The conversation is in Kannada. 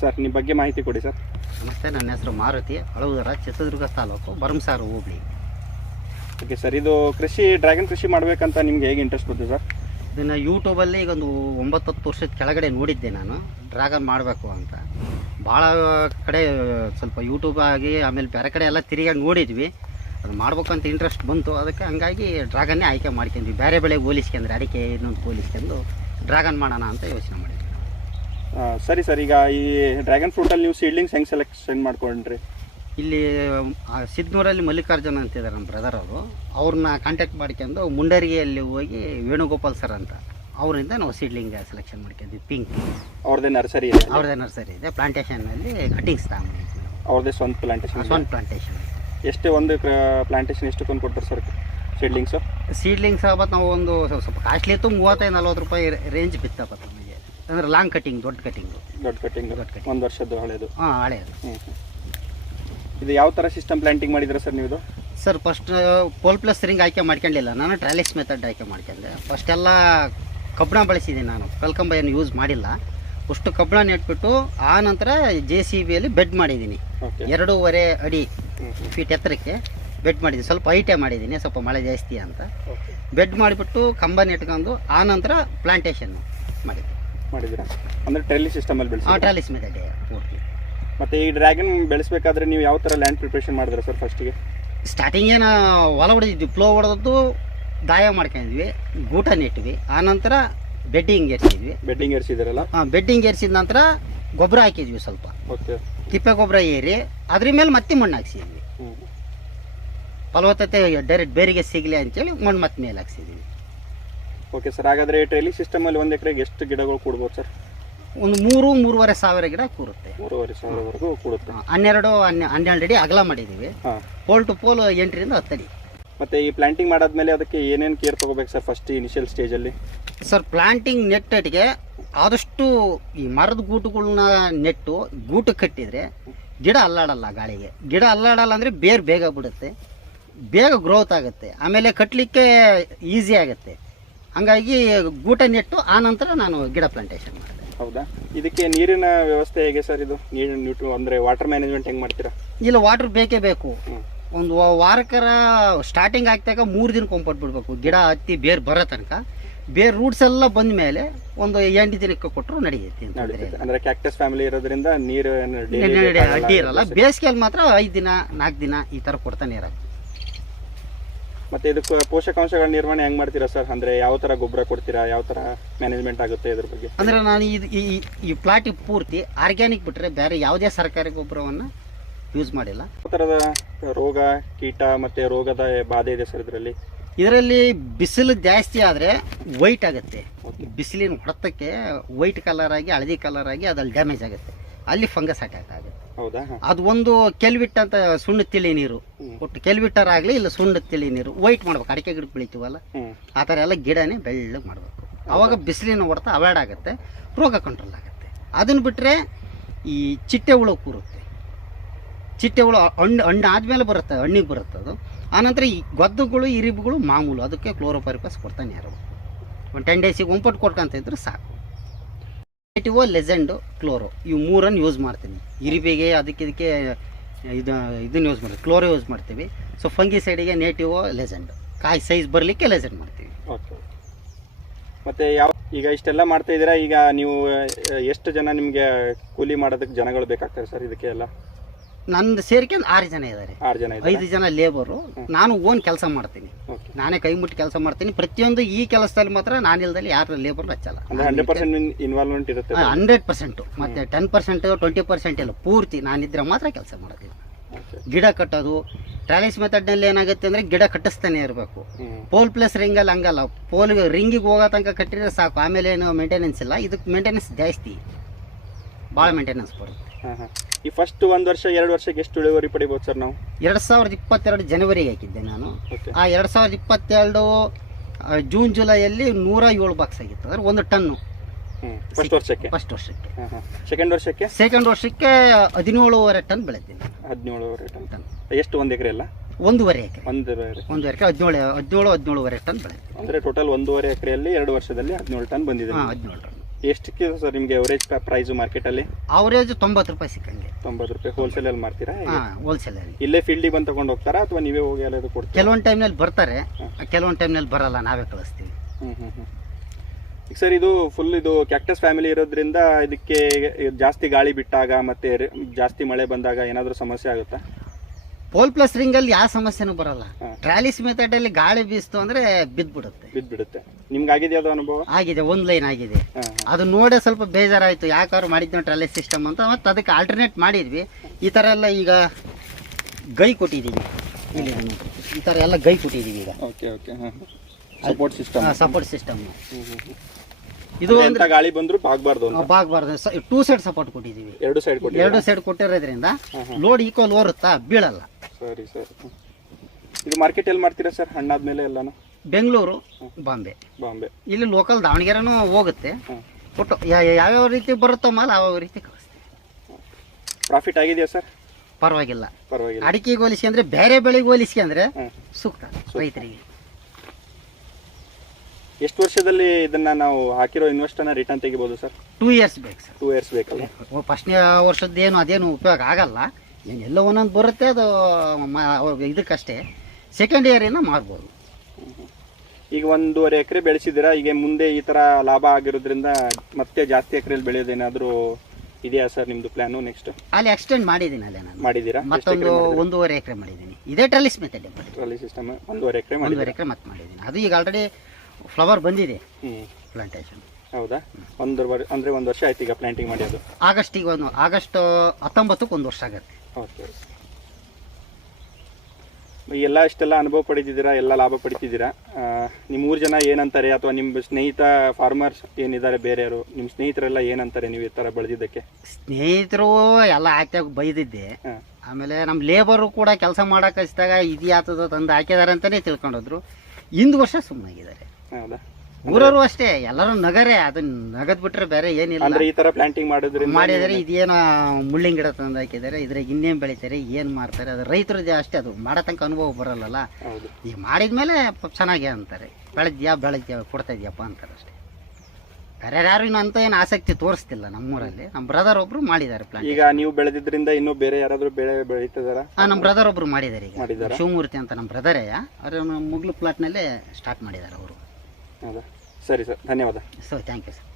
ಸರ್ ನಿಮ್ಮ ಬಗ್ಗೆ ಮಾಹಿತಿ ಕೊಡಿ ಸರ್. ನಮಸ್ತೆ ನನ್ನ ಹೆಸರು ಮಾರುತಿ ಅಳುವುದರ ಚಿತ್ರದುರ್ಗ ತಾಲೂಕು ಭರಮಸಾರು ಹೋಬಳಿ. ಓಕೆ ಸರ್ ಇದು ಕೃಷಿ ಡ್ರ್ಯಾಗನ್ ಕೃಷಿ ಮಾಡಬೇಕಂತ ನಿಮ್ಗೆ ಹೇಗೆ ಇಂಟ್ರೆಸ್ಟ್ ಬಂತು ಸರ್? ಇದನ್ನು ಯೂಟ್ಯೂಬಲ್ಲಿ ಈಗ ಒಂದು ಒಂಬತ್ತು ಹತ್ತು ವರ್ಷದ ಕೆಳಗಡೆ ನೋಡಿದ್ದೆ ನಾನು. ಡ್ರ್ಯಾಗನ್ ಮಾಡಬೇಕು ಅಂತ. ಭಾಳ ಕಡೆ ಸ್ವಲ್ಪ ಯೂಟ್ಯೂಬ್ ಆಗಿ ಆಮೇಲೆ ಬೇರೆ ಕಡೆ ಎಲ್ಲ ತಿರುಗಾಡಿ ನೋಡಿದ್ವಿ. ಅದು ಮಾಡ್ಬೇಕಂತ ಇಂಟ್ರೆಸ್ಟ್ ಬಂತು. ಅದಕ್ಕೆ ಹಂಗಾಗಿ ಡ್ರ್ಯಾಗನ್ನೇ ಆಯ್ಕೆ ಮಾಡ್ಕೊಂಡ್ವಿ. ಬೇರೆ ಬೆಳೆಗೆ ಹೋಲಿಸ್ಕೊಂಡ್ರೆ ಅಡಿಕೆ ಇನ್ನೊಂದು ಹೋಲಿಸ್ಕೊಂಡು ಡ್ರ್ಯಾಗನ್ ಮಾಡೋಣ ಅಂತ ಯೋಚನೆ ಮಾಡಿದ್ವಿ. ಸರಿ ಸರ್ ಈಗ ಈ ಡ್ರ್ಯಾಗನ್ ಫ್ರೂಟಲ್ಲಿ ನೀವು ಸೀಡ್ಲಿಂಗ್ಸ್ ಹೆಂಗೆ ಸೆಲೆಕ್ಷನ್ ಮಾಡ್ಕೊಂಡ್ರಿ? ಇಲ್ಲಿ ಆ ಸಿದ್ನೂರಲ್ಲಿ ಮಲ್ಲಿಕಾರ್ಜುನ ಅಂತಿದ್ದಾರೆ ನಮ್ಮ ಬ್ರದರ್ ಅವರು. ಅವ್ರನ್ನ ಕಾಂಟ್ಯಾಕ್ಟ್ ಮಾಡ್ಕೊಂಡು ಮುಂಡರಿಗೆಯಲ್ಲಿ ಹೋಗಿ ವೇಣುಗೋಪಾಲ್ ಸರ್ ಅಂತ ಅವರಿಂದ ನಾವು ಸೀಡ್ಲಿಂಗ್ ಸೆಲೆಕ್ಷನ್ ಮಾಡ್ಕೊಂಡ್ವಿ ಪಿಂಕ್ ಅವ್ರದ್ದೇ ನರ್ಸರಿ ಇದೆ ಅವ್ರದ್ದೇ ನರ್ಸರಿ ಇದೆ ಪ್ಲಾಂಟೇಶನ್ನಲ್ಲಿ ಕಟಿಂಗ್ಸ್ ತಾಂಗ್ ಅವ್ರದ್ದೇ ಸ್ವಂತ ಪ್ಲಾಂಟೇಶನ್ ಸ್ವಂತ ಪ್ಲಾಂಟೇಶನ್ ಎಷ್ಟು ಒಂದು ಪ್ಲಾಂಟೇಶನ್ ಎಷ್ಟು ತಂದು ಕೊಡ್ತಾರೆ ಸರ್ ಸೀಡ್ಲಿಂಗ್ಸು ಸೀಡ್ಲಿಂಗ್ಸ್ ಅವತ್ತು ನಾವು ಒಂದು ಸ್ವಲ್ಪ ಕಾಸ್ಟ್ಲಿ ಇತ್ತು ಮೂವತ್ತೈದು ನಲ್ವತ್ತು ರೂಪಾಯಿ ರೇಂಜ್ ಬಿತ್ತಪ್ಪ ಅಂದರೆ ಲಾಂಗ್ ಕಟಿಂಗ್ ದೊಡ್ಡ ಕಟಿಂಗ್ ದೊಡ್ಡ ಕಟ್ಟಿಂಗ್ ದೊಡ್ಡ cutting. ಒಂದು ವರ್ಷದ್ದು ಹಳೆಯದು ಹಾಂ ಹಳೆಯದು ಇದು ಯಾವ ಥರ ಸಿಸ್ಟಮ್ ಪ್ಲಾಂಟಿಂಗ್ ಮಾಡಿದ್ರೆ ಸರ್ ನೀವು ಇದು sir first pole plus ring ಆಯ್ಕೆ ಮಾಡ್ಕೊಂಡಿಲ್ಲ. ನಾನು ಟ್ರಾಲಿಕ್ಸ್ ಮೆಥಡ್ ಆಯ್ಕೆ ಮಾಡ್ಕೊಂಡೆ. ಫಸ್ಟ್ ಎಲ್ಲ ಕಬ್ಬಣ ಬಳಸಿದ್ದೀನಿ ನಾನು. ಕಲ್ಕಂಬ ಏನು ಯೂಸ್ ಮಾಡಿಲ್ಲ. ಅಷ್ಟು ಕಬ್ಬಣ ನೆಟ್ಬಿಟ್ಟು ಆ ನಂತರ ಜೆ ಸಿ ಬಿಯಲ್ಲಿ ಬೆಡ್ ಮಾಡಿದ್ದೀನಿ. ಓಕೆ ಎರಡೂವರೆ ಅಡಿ ಫೀಟ್ ಎತ್ತರಕ್ಕೆ ಬೆಡ್ ಮಾಡಿದ್ದೀನಿ. ಸ್ವಲ್ಪ ಹೈಟೇ ಮಾಡಿದ್ದೀನಿ. ಸ್ವಲ್ಪ ಮಳೆ ಜಾಸ್ತಿ ಅಂತ. ಬೆಡ್ ಮಾಡಿಬಿಟ್ಟು ಕಂಬ ನೆಟ್ಕೊಂಡು ಆ ನಂತರ ಪ್ಲಾಂಟೇಶನ್ ಮಾಡಿದ್ದೆ ಮಾಡಿದ್ದೀರಾ? ಅಂದರೆ ಟ್ರೆಲ್ಲಿ ಸಿಸ್ಟಮಲ್ಲಿ ಬೆಳೆಸಿ ಟ್ರಾಲಿಸ್ ಮೆಥಡ್ ಪೂರ್ತಿ. ಮತ್ತು ಈ ಡ್ರ್ಯಾಗನ್ ಬೆಳೆಸಬೇಕಾದ್ರೆ ನೀವು ಯಾವ ಥರ ಲ್ಯಾಂಡ್ ಪ್ರಿಪ್ರೇಷನ್ ಮಾಡಿದ್ರೆ ಸರ್ ಫಸ್ಟಿಗೆ ಸ್ಟಾರ್ಟಿಂಗ್ ಏನು ಹೊಲ ಹೊಡೆದಿದ್ವಿ ಫ್ಲೋ ಹೊಡೆದದ್ದು ದಾಯ ಮಾಡ್ಕೊಂಡಿದ್ವಿ ಗೂಟ ನೆಟ್ಟಿದ್ವಿ. ಆನಂತರ ಬೆಡ್ಡಿಂಗ್ ಏರ್ಸಿದ್ವಿ. ಬೆಡ್ಡಿಂಗ್ ಏರಿಸಿದ್ದೀರಲ್ಲ ಬೆಡ್ಡಿಂಗ್ ಏರ್ಸಿದ ನಂತರ ಗೊಬ್ಬರ ಹಾಕಿದ್ವಿ ಸ್ವಲ್ಪ. ಓಕೆ ತಿಪ್ಪೆ ಗೊಬ್ಬರ ಏರಿ ಅದ್ರ ಮೇಲೆ ಮತ್ತೆ ಮಣ್ಣು ಹಾಕ್ಸಿದ್ವಿ. ಫಲವತ್ತತೆ ಡೈರೆಕ್ಟ್ ಬೇರಿಗೆ ಸಿಗಲಿ ಅಂತೇಳಿ ಮಣ್ಣು ಮತ್ತೆ ಮೇಲೆ ಹಾಕ್ಸಿದ್ವಿ. ಓಕೆ ಸರ್ ಹಾಗಾದರೆ ಸಿಸ್ಟಮ್ ಸಿಸ್ಟಮಲ್ಲಿ ಒಂದು ಎಕರೆಗೆ ಎಷ್ಟು ಗಿಡಗಳು ಕೊಡ್ಬೋದು ಸರ್ ಒಂದು ಮೂರು ಮೂರುವರೆ ಸಾವಿರ ಗಿಡ ಕೂರುತ್ತೆ. ಮೂರುವರೆ ಸಾವಿರವರೆಗೂ ಕೊಡುತ್ತೆ. ಹನ್ನೆರಡು ಹನ್ನೆ ಹನ್ನೆರಡು ಅಡಿ ಅಗಲ ಮಾಡಿದ್ದೀವಿ. ಹಾಂ. ಪೋಲ್ ಟು ಪೋಲ್ ಎಂಟರಿಂದ ಹತ್ತು ಅಡಿ. ಮತ್ತು ಈ ಪ್ಲಾಂಟಿಂಗ್ ಮಾಡಾದ್ಮೇಲೆ ಅದಕ್ಕೆ ಏನೇನು ಕೇರ್ ತಗೋಬೇಕು ಸರ್ ಫಸ್ಟ್ ಇನಿಷಿಯಲ್ ಸ್ಟೇಜಲ್ಲಿ ಸರ್ ಪ್ಲಾಂಟಿಂಗ್ ನೆಟ್ಟಟಿಗೆ ಆದಷ್ಟು ಈ ಮರದ ಗೂಟುಗಳನ್ನ ನೆಟ್ಟು ಗೂಟು ಕಟ್ಟಿದರೆ ಗಿಡ ಅಲ್ಲಾಡಲ್ಲ ಗಾಳಿಗೆ. ಗಿಡ ಅಲ್ಲಾಡಲ್ಲ ಅಂದರೆ ಬೇರು ಬೇಗ ಬಿಡುತ್ತೆ. ಬೇಗ ಗ್ರೋತ್ ಆಗುತ್ತೆ. ಆಮೇಲೆ ಕಟ್ಟಲಿಕ್ಕೆ ಈಸಿ ಆಗುತ್ತೆ. ಹಂಗಾಗಿ ಗೂಟ ನೆಟ್ಟು ಆ ನಂತರ ನಾನು ಗಿಡ ಪ್ಲಾಂಟೇಶನ್ ಮಾಡಿದೆ. ಹೌದಾ? ಇದಕ್ಕೆ ನೀರಿನ ವ್ಯವಸ್ಥೆ ಹೇಗೆ ಸರ್ ಇದು? ನೀರಿನ ನೀಟು ಅಂದರೆ ವಾಟರ್ ಮ್ಯಾನೇಜ್ಮೆಂಟ್ ಹೆಂಗೆ ಮಾಡ್ತೀರಾ? ಇಲ್ಲ ವಾಟರ್ ಬೇಕೇ ಬೇಕು. ಒಂದು ವಾರಕರ ವಾರಕ್ಕರ ಸ್ಟಾರ್ಟಿಂಗ್ ಆಗ್ತಾಗ ಮೂರು ದಿನ ಕೊಂಪಟ್ ಬಿಡಬೇಕು. ಗಿಡ ಹತ್ತಿ ಬೇರು ಬರೋ ತನಕ. ಬೇರೆ ರೂಟ್ಸ್ ಎಲ್ಲ ಬಂದ ಮೇಲೆ ಒಂದು ಎಂಟು ದಿನಕ್ಕೆ ಕೊಟ್ಟರು ನಡೆಯುತ್ತೆ ಅಂದ್ರೆ ಕ್ಯಾಕ್ಟಸ್ ಫ್ಯಾಮಿಲಿ ಇರೋದ್ರಿಂದ ನೀರು ಅಡ್ಡಿ ಇರಲ್ಲ. ಬೇಸಿಗೆಯಲ್ಲಿ ಮಾತ್ರ ಐದು ದಿನ ನಾಲ್ಕು ದಿನ ಈ ಥರ ಕೊಡ್ತಾನೆ ಇರೋದು. ಮತ್ತೆ ಇದಕ್ಕೆ ಪೋಷಕಾಂಶಗಳ ನಿರ್ವಹಣೆ ಹೆಂಗ್ ಮಾಡ್ತೀರಾ ಸರ್? ಅಂದ್ರೆ ಯಾವ ತರ ಗೊಬ್ಬರ ಕೊಡ್ತೀರಾ? ಯಾವ ತರ ಮ್ಯಾನೇಜ್ಮೆಂಟ್ ಆಗುತ್ತೆ ಇದ್ರ ಬಗ್ಗೆ? ಅಂದ್ರೆ ನಾನು ಇದು ಈ ಈ- ಪ್ಲಾಟ್ ಪೂರ್ತಿ ಆರ್ಗ್ಯಾನಿಕ್ ಬಿಟ್ರೆ ಬೇರೆ ಯಾವುದೇ ಸರ್ಕಾರಿ ಗೊಬ್ಬರವನ್ನು ಯೂಸ್ ಮಾಡಿಲ್ಲ. ಯಾವ ತರದ ರೋಗ ಕೀಟ ಮತ್ತೆ ರೋಗದ ಬಾಧೆ ಇದೆ ಸರ್ ಇದರಲ್ಲಿ? ಇದರಲ್ಲಿ ಬಿಸಿಲು ಜಾಸ್ತಿ ಆದರೆ ವೈಟ್ ಆಗುತ್ತೆ. ಬಿಸಿಲಿನ ಹೊಡೆತಕ್ಕೆ ವೈಟ್ ಕಲರ್ ಆಗಿ ಹಳದಿ ಕಲರ್ ಆಗಿ ಅದ್ರಲ್ಲಿ ಡ್ಯಾಮೇಜ್ ಆಗುತ್ತೆ. ಅಲ್ಲಿ ಫಂಗಸ್ ಅಟ್ಯಾಕ್ ಆಗುತ್ತೆ. ಹೌದಾ? ಅದು ಒಂದು ಕೆಲ್ವಿಟ್ ಅಂತ ಸುಣ್ಣ ತಿಳಿ ನೀರು. ಒಟ್ಟು ಕೆಲ್ವಿಟ್ಟರ್ ಆಗಲಿ ಇಲ್ಲ ಸುಣ್ಣ ತಿಳಿ ನೀರು. ವೈಟ್ ಮಾಡ್ಬೇಕು ಅಡಿಕೆ ಗಿಡ ಬೆಳಿತೀವಲ್ಲ? ಆ ಥರ ಎಲ್ಲ ಗಿಡನೇ ಬೆಳ್ಳಗೆ ಮಾಡಬೇಕು. ಅವಾಗ ಬಿಸಿಲಿನ ಹೊಡೆತ ಅವಾಯ್ಡ್ ಆಗುತ್ತೆ ರೋಗ ಕಂಟ್ರೋಲ್ ಆಗುತ್ತೆ. ಅದನ್ನು ಬಿಟ್ಟರೆ ಈ ಚಿಟ್ಟೆ ಹುಳು ಕೂರುತ್ತೆ. ಚಿಟ್ಟೆ ಹುಳು ಹಣ್ಣು ಹಣ್ಣು ಆದಮೇಲೆ ಬರುತ್ತೆ ಹಣ್ಣಿಗೆ ಬರುತ್ತೆ ಅದು. ಆನಂತರ ಈ ಗೊದ್ದುಗಳು ಇರಿಬುಗಳು ಮಾಮೂಲು. ಅದಕ್ಕೆ ಕ್ಲೋರೋಪರಿಪಸ್ ಕೊಡ್ತಾನೆ ಯಾರು. ಒಂದು ಟೆನ್ ಡೇಸಿಗೆ ಒಂಪಟ್ಟು ಕೊಟ್ಕೊಂತ ಇದ್ರೆ ಸಾಕು. ನೇಟಿವೋ ಲೆಜೆಂಡ್ ಕ್ಲೋರೋ ಇವು ಮೂರನ್ನು ಯೂಸ್ ಮಾಡ್ತೀನಿ. ಇರಿಬೆಗೆ ಅದಕ್ಕೆ ಇದಕ್ಕೆ ಇದು ಇದನ್ನು ಯೂಸ್ ಮಾಡ್ತೀವಿ. ಕ್ಲೋರೋ ಯೂಸ್ ಮಾಡ್ತೀವಿ. ಸೊ ಫಂಗಿ ಸೈಡಿಗೆ ನೇಟಿವೋ ಲೆಜೆಂಡ್ ಕಾಯಿ ಸೈಜ್ ಬರಲಿಕ್ಕೆ ಲೆಜೆಂಡ್ ಮಾಡ್ತೀವಿ. ಓಕೆ ಮತ್ತೆ ಯಾವ ಈಗ ಇಷ್ಟೆಲ್ಲ ಮಾಡ್ತಾ ಇದ್ದೀರಾ? ಈಗ ನೀವು ಎಷ್ಟು ಜನ ನಿಮಗೆ ಕೂಲಿ ಮಾಡೋದಕ್ಕೆ ಜನಗಳು ಬೇಕಾಗ್ತಾರೆ ಸರ್ ಇದಕ್ಕೆ ಎಲ್ಲ? ನಂದು ಸೇರ್ಕೊಂಡು ಆರು ಜನ ಇದ್ದಾರೆ ಆರು ಜನ ಐದು ಜನ ಲೇಬರು ನಾನು ಓನ್ ಕೆಲಸ ಮಾಡ್ತೀನಿ. ನಾನೇ ಕೈ ಮುಟ್ಟಿ ಕೆಲಸ ಮಾಡ್ತೀನಿ. ಪ್ರತಿಯೊಂದು ಈ ಕೆಲಸದಲ್ಲಿ ಮಾತ್ರ ನಾನಿಲ್ದಲ್ಲಿ ಯಾರು ಲೇಬರ್ ಹಚ್ಚಲ್ಲ. ಅಂದ್ರೆ ಹಂಡ್ರೆಡ್ ಪರ್ಸೆಂಟ್ ಇನ್ವಾಲ್ವ್ಮೆಂಟ್ ಇರುತ್ತೆ ಹಂಡ್ರೆಡ್ ಪರ್ಸೆಂಟು ಮತ್ತೆ ಟೆನ್ ಪರ್ಸೆಂಟ್ ಟ್ವೆಂಟಿ ಪರ್ಸೆಂಟ್ ಇಲ್ಲ. ಪೂರ್ತಿ ನಾನಿದ್ರೆ ಮಾತ್ರ ಕೆಲಸ ಮಾಡೋದಿಲ್ಲ ಗಿಡ ಕಟ್ಟೋದು. ಟ್ರಾಲಿಸ್ ಮೆಥಡ್ನಲ್ಲಿ ಏನಾಗುತ್ತೆ ಅಂದರೆ ಗಿಡ ಕಟ್ಟಿಸ್ತಾನೆ ಇರಬೇಕು. ಪೋಲ್ ಪ್ಲಸ್ ರಿಂಗಲ್ಲಿ ಹಂಗಲ್ಲ. ಪೋಲ್ ರಿಂಗಿಗೆ ಹೋಗೋ ತನಕ ಕಟ್ಟಿದ್ರೆ ಸಾಕು. ಆಮೇಲೆ ಏನು ಮೇಂಟೆನೆನ್ಸ್ ಇಲ್ಲ. ಇದಕ್ಕೆ ಮೇಂಟೆನೆನ್ಸ್ ಜಾಸ್ತಿ. ಭಾಳ ಮೇಂಟೆನೆನ್ಸ್ ಬರುತ್ತೆ ಈ ಫಸ್ಟ್ ಒಂದು ವರ್ಷ ಎರಡು ವರ್ಷಕ್ಕೆ ಎಷ್ಟು ಇಳುವರಿ ಪಡಿಬೋದು ಸರ್ ನಾವು? ಎರಡು ಸಾವಿರದ ಇಪ್ಪತ್ತೆರಡು ಜನವರಿಗೆ ಹಾಕಿದ್ದೆ ನಾನು. ಆ ಎರಡು ಸಾವಿರದ ಇಪ್ಪತ್ತೆರಡು ಆ, ಜೂನ್ ಜುಲೈಯಲ್ಲಿ ನೂರ ಏಳು ಬಾಕ್ಸ್ ಆಗಿತ್ತು. ಅಂದ್ರೆ ಒಂದು ಟನ್ನು. ಫಸ್ಟ್ ವರ್ಷಕ್ಕೆ? ಫಸ್ಟ್ ವರ್ಷಕ್ಕೆ. ಸೆಕೆಂಡ್ ವರ್ಷಕ್ಕೆ? ಸೆಕೆಂಡ್ ವರ್ಷಕ್ಕೆ ಹದಿನೇಳುವರೆ ಟನ್ ಬೆಳೆದಿದ್ದೀನಿ ಹದಿನೇಳುವರೆ ಟನ್. ಟನ್. ಎಷ್ಟು ಒಂದು ಎಕರೆ ಅಲ್ಲ? ಒಂದೂವರೆ ಎಕರೆ. ಒಂದೂವರೆ ಒಂದು ಎಕರೆ ಹದಿನೇಳು ಹದಿನೇಳು ಹದಿನೇಳುವರೆ ಟನ್ ಬೆಳೆ ಅಂದರೆ ಟೋಟಲ್ ಒಂದೂವರೆ ಎಕರೆಯಲ್ಲಿ ಎರಡು ವರ್ಷದಲ್ಲಿ ಹದಿನೇಳು ಟನ್ ಬಂದಿದೆ. ಹಾಂ ಹದಿನೇಳು ಟನ್. ಎಷ್ಟಕ್ಕೆ ಸರ್ ನಿಮಗೆ ಅವರೇಜ್ ಪ್ರೈಸು ಮಾರ್ಕೆಟಲ್ಲಿ ಅವರೇಜ್ ತೊಂಬತ್ತು ರೂಪಾಯಿ ಸಿಕ್ಕಂಗೆ. ತೊಂಬತ್ತು ರೂಪಾಯಿ ಹೋಲ್ಸೇಲಲ್ಲಿ ಮಾರ್ತೀರಾ ಹೇಗೆ? ಹಾಂ ಹೋಲ್ಸೇಲಲ್ಲಿ ಇಲ್ಲೇ ಫೀಲ್ಡಿಗೆ ಬಂದು ತಗೊಂಡು ಹೋಗ್ತಾರಾ ಅಥವಾ ನೀವೇ ಹೋಗಿ ಎಲ್ಲಾದ್ರು ಕೊಡ್ತೀರಾ? ಕೆಲವೊಂದು ಟೈಮ್ನಲ್ಲಿ ಬರ್ತಾರೆ ಕೆಲವೊಂದು ಟೈಮ್ನಲ್ಲಿ ಬರಲ್ಲ ನಾವೇ ಕಳಿಸ್ತೀವಿ. ಹ್ಮ್ ಹ್ಮ್ ಹ್ಮ್. ಈಗ ಸರ್ ಇದು ಫುಲ್ ಇದು ಕ್ಯಾಕ್ಟಸ್ ಫ್ಯಾಮಿಲಿ ಇರೋದ್ರಿಂದ ಇದಕ್ಕೆ ಜಾಸ್ತಿ ಗಾಳಿ ಬಿಟ್ಟಾಗ ಮತ್ತೆ ಜಾಸ್ತಿ ಮಳೆ ಬಂದಾಗ ಏನಾದರೂ ಸಮಸ್ಯೆ ಆಗುತ್ತಾ? ಪೋಲ್ ಪ್ಲಸ್ ರಿಂಗ್ ಅಲ್ಲಿ ಯಾವ ಸಮಸ್ಯೆನೂ ಬರಲ್ಲ. ಟ್ರಾಲಿಸ್ ಮೆಥಡ್ ಅಲ್ಲಿ ಗಾಳಿ ಬೀಸ್ತು ಅಂದ್ರೆ ಬಿದ್ದುಬಿಡುತ್ತೆ. ಬಿದ್ದ್ಬಿಡುತ್ತೆ. ನಿಮ್ಗೆ ಆಗಿದೆಯಾ ಅದು ಅನುಭವ? ಆಗಿದೆ ಒಂದು ಲೈನ್ ಆಗಿದೆ. ಅದು ನೋಡೇ ಸ್ವಲ್ಪ ಬೇಜಾರಾಯಿತು ಯಾಕಾದ್ರು ಮಾಡಿದ್ನೋ ಟ್ರಾಲಿಸ್ ಸಿಸ್ಟಮ್ ಅಂತ. ಮತ್ತೆ ಅದಕ್ಕೆ ಆಲ್ಟರ್ನೇಟ್ ಮಾಡಿದ್ವಿ. ಈ ತರ ಎಲ್ಲ ಈಗ ಗೈ ನೋಡಿ. ಈ ತರ ಎಲ್ಲ ಗೈ ಕೊಟ್ಟಿದ್ದೀವಿ ಈಗ. Okay okay. Support system support system ಇದು ಗಾಳಿ ಬಂದರೂ ಬಾಗಬಾರ್ದು ಟೂ ಸೈಡ್ ಸಪೋರ್ಟ್ ಕೊಟ್ಟಿದೀವಿ. ಎರಡು ಸೈಡ್ ಎರಡು ಸೈಡ್ ಕೊಟ್ಟಿರೋದ್ರಿಂದ ಲೋಡ್ ಈಕ್ವಲ್ ಓರುತ್ತಾ? ಬೀಳಲ್ಲ. ಸರಿ ಸರ್. ಇದು ಮಾರ್ಕೆಟ್ ಎಲ್ಲಿ ಮಾಡ್ತೀರಾ ಸರ್ ಹಣ್ಣಾದ್ಮೇಲೆ ಎಲ್ಲಾನು? ಬೆಂಗಳೂರು ಬಾಂಬೆ. ಬಾಂಬೆ. ಇಲ್ಲಿ ಲೋಕಲ್ ದಾವಣಗೆರೆನೂ ಹೋಗುತ್ತೆ. ಒಟ್ಟು ಯಾವ್ಯಾವ ರೀತಿ ಬರುತ್ತೋ ಮಾಲ್ ಯಾವ ರೀತಿ ಕಳಿಸ್ತೀವಿ. ಪ್ರಾಫಿಟ್ ಆಗಿದೆಯಾ ಸರ್ ಪರವಾಗಿಲ್ಲ. ಪರವಾಗಿಲ್ಲ. ಅಡಿಕೆಗೆ ಹೋಲಿಸ್ಕೊಂಡ್ರೆ ಬೇರೆ ಬೆಳೆಗೆ ಹೋಲಿಸಿ ಅಂದ್ರೆ ಸೂಕ್ತ ರೈತರಿಗೆ. ಎಷ್ಟು ವರ್ಷದಲ್ಲಿ ಇದನ್ನ ನಾವು ಹಾಕಿರೋ ಇನ್ವೆಸ್ಟನ್ನ ರಿಟರ್ನ್ ತೆಗಿಬಹುದು ಸರ್ ಟೂ ಇಯರ್ಸ್ ಬೇಕು ಸರ್ ಟೂ ಇಯರ್ಸ್ ಬೇಕಲ್ಲ. ಫಸ್ಟ್ನೇ ಏನು ಅದೇನು ಉಪಯೋಗ ಆಗಲ್ಲ. ಏನು ಎಲ್ಲೋ ಒಂದೊಂದು ಬರುತ್ತೆ ಅದು ಇದಕ್ಕಷ್ಟೇ. ಸೆಕೆಂಡ್ ಇಯರಿಂದ ಮಾರ್ಬೋದು ಈಗ ಒಂದೂವರೆ ಎಕರೆ ಬೆಳೆಸಿದ್ದೀರಾ? ಈಗ ಮುಂದೆ ಈ ಥರ ಲಾಭ ಆಗಿರೋದ್ರಿಂದ ಮತ್ತೆ ಜಾಸ್ತಿ ಎಕರೆಯಲ್ಲಿ ಬೆಳೆಯೋದೇನಾದರೂ ಇದೆಯಾ ಸರ್ ನಿಮ್ಮದು ಪ್ಲ್ಯಾನು ನೆಕ್ಸ್ಟ್ ಅಲ್ಲಿ ಎಕ್ಸ್ಟೆಂಡ್ ಮಾಡಿದ್ದೀನಿ ಅಲ್ಲೇ ನಾನು. ಮಾಡಿದ್ದೀರಾ? ಮತ್ತೊಂದು ಒಂದೂವರೆ ಎಕರೆ ಮಾಡಿದ್ದೀನಿ. ಇದೇ ಟ್ರಲಿಸ್ ಮೆಥಡ್ ಟ್ರಾಲಿಸ್ ಸಿಸ್ಟಮ್ ಒಂದೂವರೆ ಎಕರೆ ಒಂದೂವರೆ ಎಕರೆ ಮತ್ತೆ ಮಾಡಿದ್ದೀನಿ. ಅದು ಈಗ ಆಲ್ರೆಡಿ ಫ್ಲವರ್ ಬಂದಿದೆ. ಪ್ಲಾಂಟೇಷನ್ ಪ್ಲಾಂಟೇಶನ್ ಹೌದಾ? ಒಂದು ಅಂದರೆ ಒಂದು ವರ್ಷ ಆಯ್ತು ಈಗ ಪ್ಲಾಂಟಿಂಗ್ ಮಾಡಿ ಅದು ಆಗಸ್ಟಿಗೆ ಒಂದು ಆಗಸ್ಟ್ ಹತ್ತೊಂಬತ್ತಕ್ಕೆ ಒಂದು ವರ್ಷ ಆಗುತ್ತೆ. ಓಕೆ ಎಲ್ಲ ಇಷ್ಟೆಲ್ಲ ಅನುಭವ ಪಡಿತಿದ್ದೀರಾ? ಎಲ್ಲ ಲಾಭ ಪಡಿತಿದ್ದೀರಾ? ನಿಮ್ಮ ಮೂರು ಜನ ಏನಂತಾರೆ? ಅಥವಾ ನಿಮ್ಮ ಸ್ನೇಹಿತ ಫಾರ್ಮರ್ಸ್ ಏನಿದ್ದಾರೆ ಬೇರೆಯವರು? ನಿಮ್ಮ ಸ್ನೇಹಿತರೆಲ್ಲ ಏನಂತಾರೆ ನೀವು ಈ ಥರ ಬೆಳೆದಿದ್ದಕ್ಕೆ? ಸ್ನೇಹಿತರು ಎಲ್ಲ ಆಕ್ಯಾಗ ಬೈದಿದ್ದೆ. ಆಮೇಲೆ ನಮ್ಮ ಲೇಬರು ಕೂಡ ಕೆಲಸ ಮಾಡೋಕೆ ಹಚ್ಚಿದಾಗ ಆತದ ತಂದು ಹಾಕಿದ್ದಾರೆ ಅಂತಲೇ ತಿಳ್ಕೊಂಡೋದ್ರು. ಇಂದು ವರ್ಷ ಸುಮ್ಮನಾಗಿದ್ದಾರೆ ಹೌದಾ? ಊರವರು ಅಷ್ಟೇ ಎಲ್ಲರೂ ನಗರೇ ಅದನ್ನ ನಗದ್ ಬಿಟ್ರೆ ಬೇರೆ ಏನಿಲ್ಲ. ಅಂದ್ರೆ ಈ ತರ ಪ್ಲಾಂಟಿಂಗ್ ಮಾಡಿದ್ರೆ ಮಾಡಿದ್ರೆ ಇದೇನೋ ಮುಳ್ಳಿನ ಗಿಡ ತಂದು ಹಾಕಿದ್ದಾರೆ ಇದ್ರಾಗ ಇನ್ನೇನು ಬೆಳಿತಾರೆ ಏನು ಮಾಡ್ತಾರೆ ಅದು ರೈತರದ್ದು ಅಷ್ಟೇ ಅದು ಮಾಡೋ ತನಕ ಅನುಭವ ಬರಲ್ಲಲ್ಲ. ಹೌದು. ಈಗ ಮಾಡಿದ್ಮೇಲೆ ಚೆನ್ನಾಗಿ ಅಂತಾರೆ. ಬೆಳೆದ್ಯಾ ಬೆಳೆದ್ಯಾ ಕೊಡ್ತಾ ಇದೆಯಪ್ಪ ಅಂತಾರೆ ಅಷ್ಟೇ. ಬೇರೆ ಯಾರು ಇನ್ನು ಅಂತ ಏನು ಆಸಕ್ತಿ ತೋರಿಸ್ತಿಲ್ಲ ನಮ್ಮೂರಲ್ಲಿ. ನಮ್ಮ ಬ್ರದರ್ ಒಬ್ರು ಮಾಡಿದ್ದಾರೆ ಪ್ಲಾಂಟ್ ಈಗ ನೀವು ಬೆಳೆದಿದ್ರಿಂದ ಇನ್ನೂ ಬೇರೆ ಯಾರಾದರೂ ಬೆಳೆ ಬೆಳೀತಿದಾರ ಹಾಂ ನಮ್ಮ ಬ್ರದರ್ ಒಬ್ರು ಮಾಡಿದ್ದಾರೆ ಈಗ? ಶಿವಮೂರ್ತಿ ಅಂತ ನಮ್ಮ ಬ್ರದರೇ ಅವ್ರ ಮುಗ್ಲು ಪ್ಲಾಟ್ನಲ್ಲೇ ಸ್ಟಾರ್ಟ್ ಮಾಡಿದ್ದಾರೆ ಅವರು. ಹೌದಾ? ಸರಿ ಸರ್ ಧನ್ಯವಾದ. Sir thank you sir